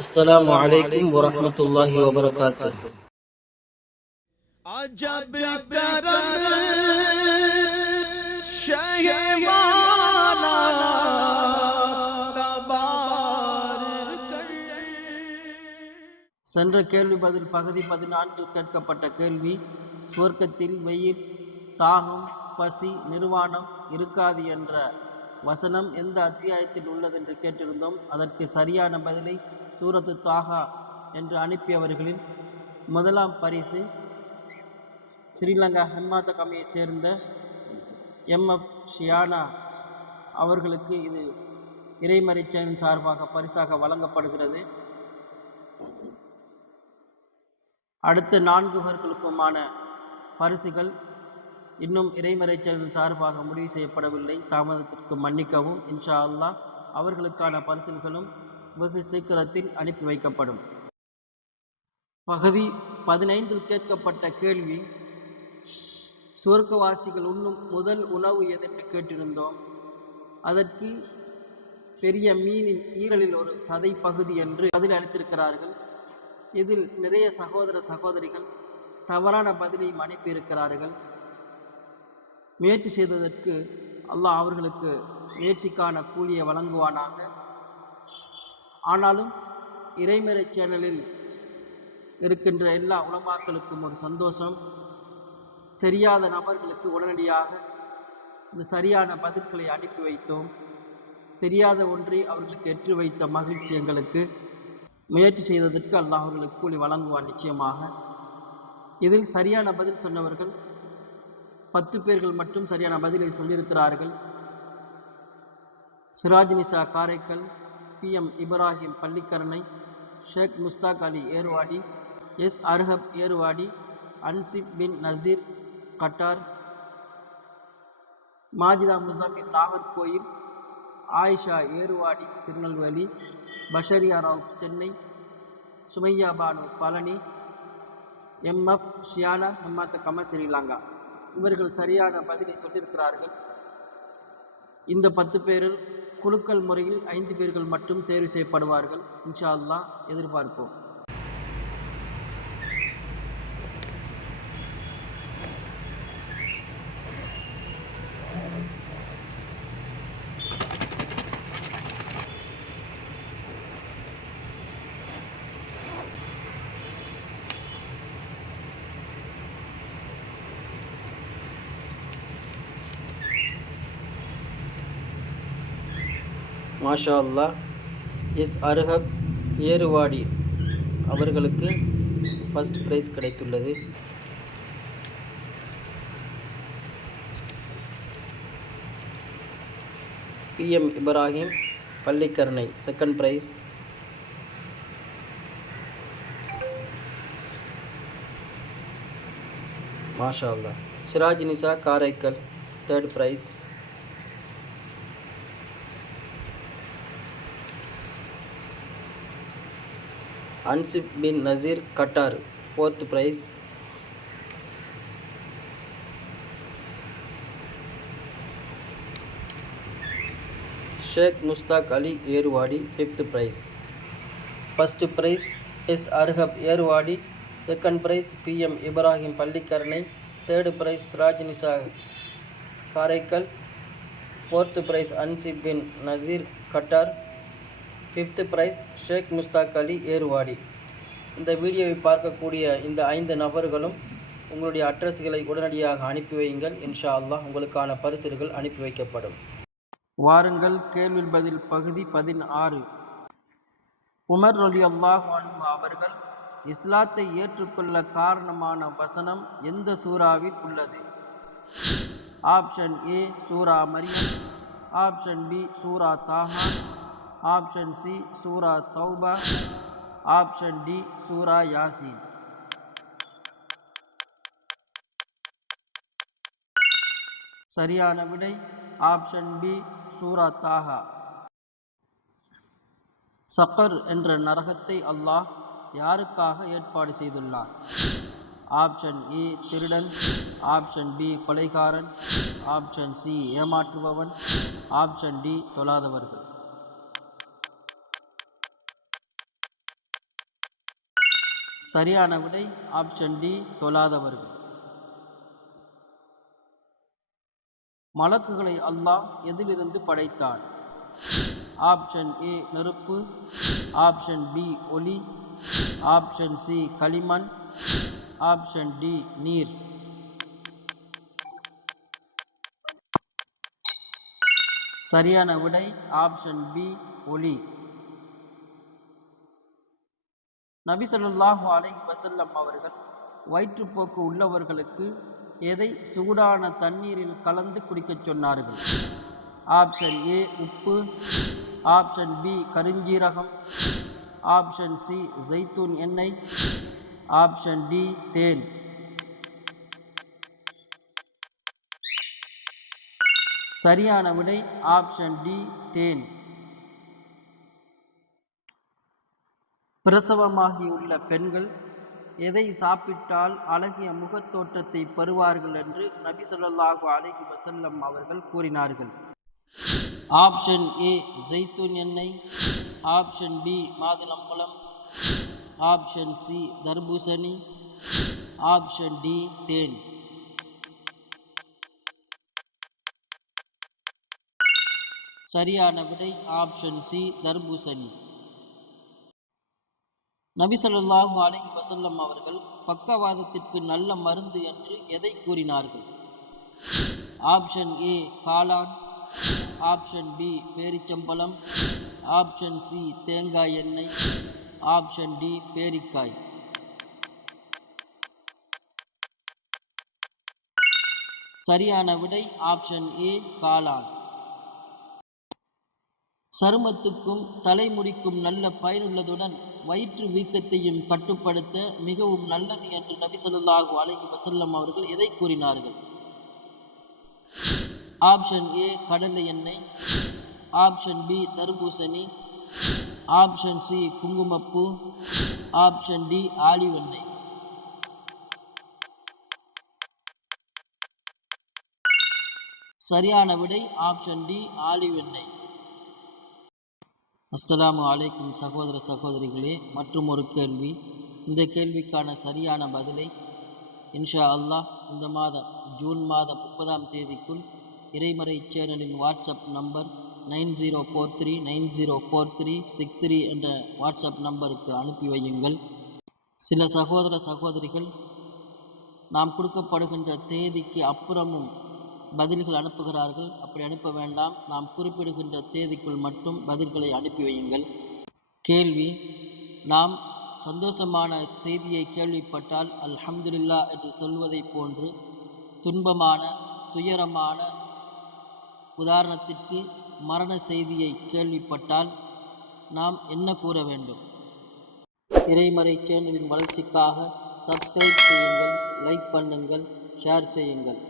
السلام عليكم ورحمة الله وبركاته. عجب کرم شہوانا சென்ற கேள்வி பதில் பகுதி 14 கேட்கப்பட்ட கேள்வி, சுவர்க்கத்தில் வெயில், தாகம், பசி, நிர்வாணம் இருக்காது என்ற வசனம் எந்த அத்தியாயத்தில் உள்ளது என்று கேட்டிருந்தோம். அதற்கு சரியான பதிலை சூரத்து தாகா என்று அனுப்பியவர்களில் முதலாம் பரிசு ஸ்ரீலங்கா ஹெம்மாத கமியை சேர்ந்த எம்எஃப் ஷியானா அவர்களுக்கு இது இறைமறை சேனல் சார்பாக பரிசாக வழங்கப்படுகிறது. அடுத்த 4 பேர்களுக்குமான பரிசுகள் இன்னும் இறைமறை சேனல் சார்பாக முடிவு செய்யப்படவில்லை. தாமதத்திற்கு மன்னிக்கவும். இன்ஷா அல்லாஹ் அவர்களுக்கான பரிசுகளும் வெகு சீக்கிரத்தில் அனுப்பி வைக்கப்படும். பகுதி 15 கேட்கப்பட்ட கேள்வி, சுவர்க்கவாசிகள் உண்ணும் முதல் உணவு எதென்று கேட்டிருந்தோம். அதற்கு பெரிய மீனின் ஈரலில் ஒரு சதை பகுதி என்று பதில் அளித்திருக்கிறார்கள். இதில் நிறைய சகோதர சகோதரிகள் தவறான பதிலையும் அனுப்பியிருக்கிறார்கள். முயற்சி செய்ததற்கு அல்லாஹ் அவர்களுக்கு முயற்சிக்கான கூலியை வழங்குவானாக. ஆனாலும் இறைமறை சேனலில் இருக்கின்ற எல்லா உலமாக்களுக்கும் ஒரு சந்தோஷம், தெரியாத நபர்களுக்கு உடனடியாக இந்த சரியான பதில்களை அனுப்பி வைத்தோம். தெரியாத ஒன்றை அவர்களுக்கு ஏற்றி வைத்த மகிழ்ச்சி எங்களுக்கு. முயற்சி செய்ததற்கு அல்லாஹ் அவர்களுக்கு கூலி வழங்குவான் நிச்சயமாக. இதில் சரியான பதில் சொன்னவர்கள் 10 பேர்கள் மட்டும் சரியான பதிலை சொல்லியிருக்கிறார்கள். சிராஜ் நிசா காரைக்கல், PM இப்ராஹிம் பள்ளிக்கரணை, ஷேக் முஸ்தாக் அலி ஏர்வாடி, எஸ் அர்ஹப் ஏர்வாடி, அன்சிப் பின் நசீர் கட்டார், மாஜிதா முசமின் நாகர்கோயில், ஆயிஷா ஏர்வாடி திருநெல்வேலி, பஷரியா ராவ் சென்னை, சுமையா பானு பழனி, எம்எஃப் ஷியானா ஹெம்மாத்த கம ஸ்ரீலங்கா இவர்கள் சரியான பதிலை சொல்லியிருக்கிறார்கள். இந்த 10 பேரில் குலுக்கல் முறையில் 5 பேர்கள் மட்டும் தேர்வு செய்யப்படுவார்கள். இன்ஷா அல்லாஹ் எதிர்பார்ப்போம். மாஷா அல்லாஹ். எஸ் அர்ஹப் ஏறுவாடி அவர்களுக்கு ஃபர்ஸ்ட் ப்ரைஸ் கிடைத்துள்ளது. PM Ibrahim Pallikaranai second prize. மாஷா அல்லாஹ். Siraj Nisha Karaikal third prize. Ansib bin Nazeer Qatar fourth prize. Sheikh Mushtaq Ali Ervadi fifth prize. First prize S Arhab Ervadi, second prize PM Ibrahim Pallikaranai, third prize Siraj Nisha Karaikal, fourth prize Ansib bin Nazeer Qatar, fifth prize Sheikh Mushtaq Ali Ervadi. இந்த வீடியோவை பார்க்கக்கூடிய இந்த 5 நபர்களும் உங்களுடைய அட்ரஸ்களை உடனடியாக அனுப்பி வையுங்கள். இன்ஷா அல்லாஹ் உங்களுக்கான பரிசுகள் அனுப்பி வைக்கப்படும். வாருங்கள், கேள்வி பதில் பகுதி 16. உமர் ரலியல்லாஹு அன்ஹு அவர்கள் இஸ்லாத்தை ஏற்றுக்கொள்ள காரணமான வசனம் எந்த சூறாவில் உள்ளது? ஆப்ஷன் A சூரா மரியம், ஆப்ஷன் B சூரா தாஹா, ஆப்ஷன் C சூரா தௌபா, ஆப்ஷன் D சூரா யாசீன். சரியான விடை ஆப்ஷன் B சூரா தாஹா. சக்கர் என்ற நரகத்தை அல்லாஹ் யாருக்காக ஏற்பாடு செய்துள்ளார்? ஆப்ஷன் A திருடன், ஆப்ஷன் B கொலைகாரன், ஆப்ஷன் C ஏமாற்றுபவன், ஆப்ஷன் D தொழாதவர்கள். சரியான விடை ஆப்ஷன் டி, தொழாதவர்கள். மலக்குகளை அல்லாஹ் எதிலிருந்து படைத்தான்? ஆப்ஷன் ஏ நெருப்பு, ஆப்ஷன் பி ஒளி, ஆப்ஷன் சி களிமண், ஆப்ஷன் டி நீர். சரியான விடை ஆப்ஷன் பி ஒளி. நபி ஸல்லல்லாஹு அலைஹி வஸல்லம் அவர்கள் வயிற்றுப்போக்கு உள்ளவர்களுக்கு எதை சூடான தண்ணீரில் கலந்து குடிக்கச் சொன்னார்கள்? ஆப்ஷன் ஏ உப்பு, ஆப்ஷன் பி கருஞ்சீரகம், ஆப்ஷன் சி ஜைத்தூன் எண்ணெய், ஆப்ஷன் டி தேன். சரியான விடை ஆப்ஷன் டி தேன். பிரசவமாகியுள்ள பெண்கள் எதை சாப்பிட்டால் அழகிய முகத்தோற்றத்தை பெறுவார்கள் என்று நபி ஸல்லல்லாஹு அலைஹி வஸல்லம் அவர்கள் கூறினார்கள்? ஆப்ஷன் ஏ ஜைத்தூன் எண்ணெய், ஆப்ஷன் பி மாதுளம்பழம், ஆப்ஷன் சி தர்பூசணி, ஆப்ஷன் டி தேன். சரியான விடை ஆப்ஷன் சி தர்பூசணி. நபி ஸல்லல்லாஹு அலைஹி வஸல்லம் அவர்கள் பக்கவாதத்திற்கு நல்ல மருந்து என்று எதை கூறினார்கள்? ஆப்ஷன் ஏ காளான், ஆப்ஷன் பி பேரிச்சம்பழம், ஆப்ஷன் சி தேங்காய் எண்ணெய், ஆப்ஷன் டி பேரிக்காய். சரியான விடை ஆப்ஷன் ஏ காளான். சருமத்துக்கும் தலைமுடிக்கும் நல்ல பயனுள்ளதுடன் வயிற்று வீக்கத்தையும் கட்டுப்படுத்த மிகவும் நல்லது என்று நபி ஸல்லல்லாஹு அலைஹி வஸல்லம் அவர்கள் எதை கூறினார்கள்? ஆப்ஷன் ஏ கடலை எண்ணெய், ஆப்ஷன் பி தர்பூசணி, ஆப்ஷன் சி குங்குமப்பூ, ஆப்ஷன் டி ஆலிவ் எண்ணெய். சரியான விடை ஆப்ஷன் டி ஆலிவ் எண்ணெய். அஸ்ஸலாமு அலைக்கும் சகோதர சகோதரிகளே, மற்றும் ஒரு கேள்வி. இந்த கேள்விக்கான சரியான பதிலை இன்ஷா அல்லாஹ் இந்த மாதம் ஜூன் மாதம் 30ஆம் தேதிக்குள் இறைமறை சேனலின் வாட்ஸ்அப் நம்பர் 9043904363 என்ற வாட்ஸ்அப் நம்பருக்கு அனுப்பி வையுங்கள். சில சகோதர சகோதரிகள் நாம் கொடுக்கப்படுகின்ற தேதிக்கு அப்புறமும் பதில்கள் அனுப்புகிறார்கள். அப்படி அனுப்ப வேண்டாம். நாம் குறிப்பிடுகின்ற தேதிக்குள் மட்டும் பதில்களை அனுப்பி வையுங்கள். கேள்வி: நாம் சந்தோஷமான செய்தியை கேள்விப்பட்டால் அல்ஹம்துலில்லாஹ் என்று சொல்வதை போன்று துன்பமான துயரமான, உதாரணத்திற்கு மரண செய்தியை கேள்விப்பட்டால் நாம் என்ன கூற வேண்டும்? இறைமறை சேனலின் வளர்ச்சிக்காக சப்ஸ்கிரைப் செய்யுங்கள், லைக் பண்ணுங்கள், ஷேர் செய்யுங்கள்.